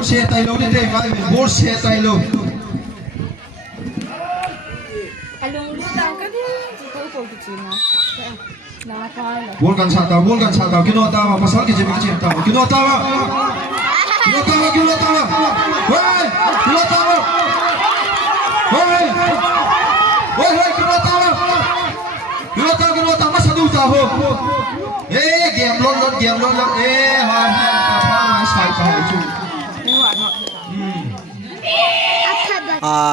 bố xe tay lâu đến đây vai bố xe tay lâu anh lùng lúc nào cái gì tôi phụ cái gì mà nó coi là buôn gan sa tao kí nó tao mà sáng cái gì tao kí nó tao kí nó tao kí nó tao hey kí nó tao hey kí nó tao mà sao tao hô ê game lon ê ha sai chú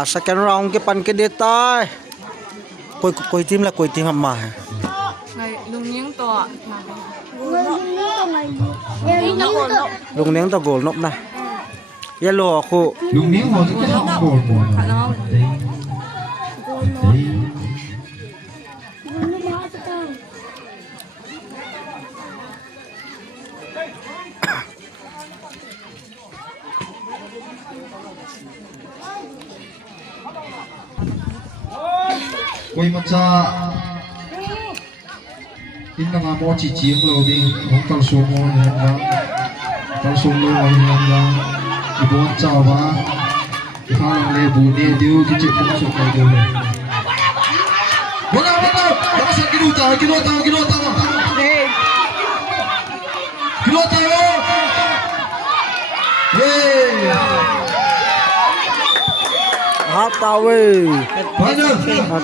second round cái pan cái data coi team là coi team mà này lùng những to lùng nén tao gol nộp nè yellow khu lùng nén hồi cái nó gol quay mặt ra in là mò chỉ chiếm lâu đi không cao số mò này là cao số lâu này là thì bốn chào ba hai lần này bù nè điêu cái chuyện cũng số này điêu này bốn nào đó sẽ cái đồ tao hát tao ơi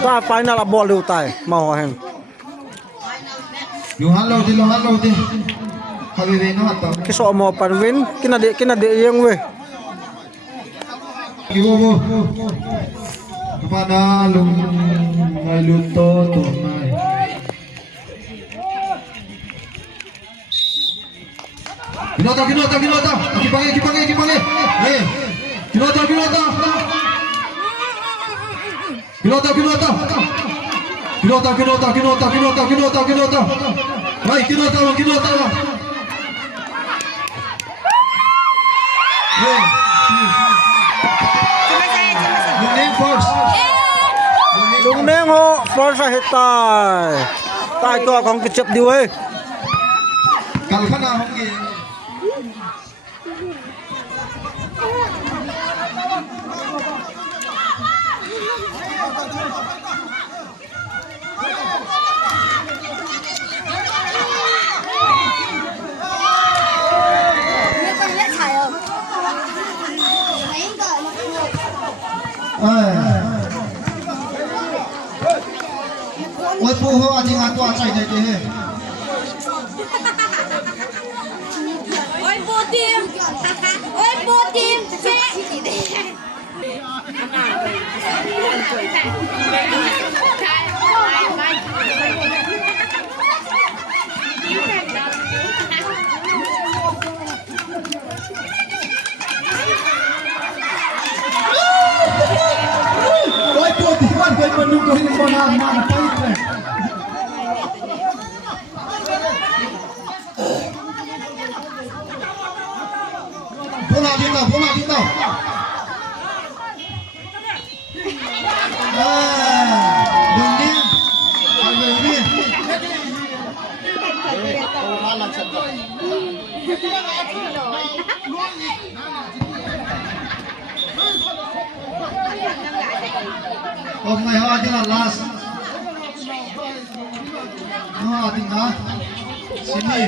ta final là ball lưu tài màu hàng lưu hát lâu đi khai về nó hát tao cái số màu pan win cái nào để riêng về vô kepada lung mai luto tunai Kinota kipange eh Kinota Hai Kinota lùng nén hộ first hit tai to con cái chụp điêu ấy kalau kana hongi ôi phụ hộ anh ngã toa chạy này đi ôi bố tim phê ôi phụ thì quan với mình đừng có hình con hàng mà tay này bola đi nào đừng đi ăn về đi hôm nay họ đi là last họ đi nào xin đi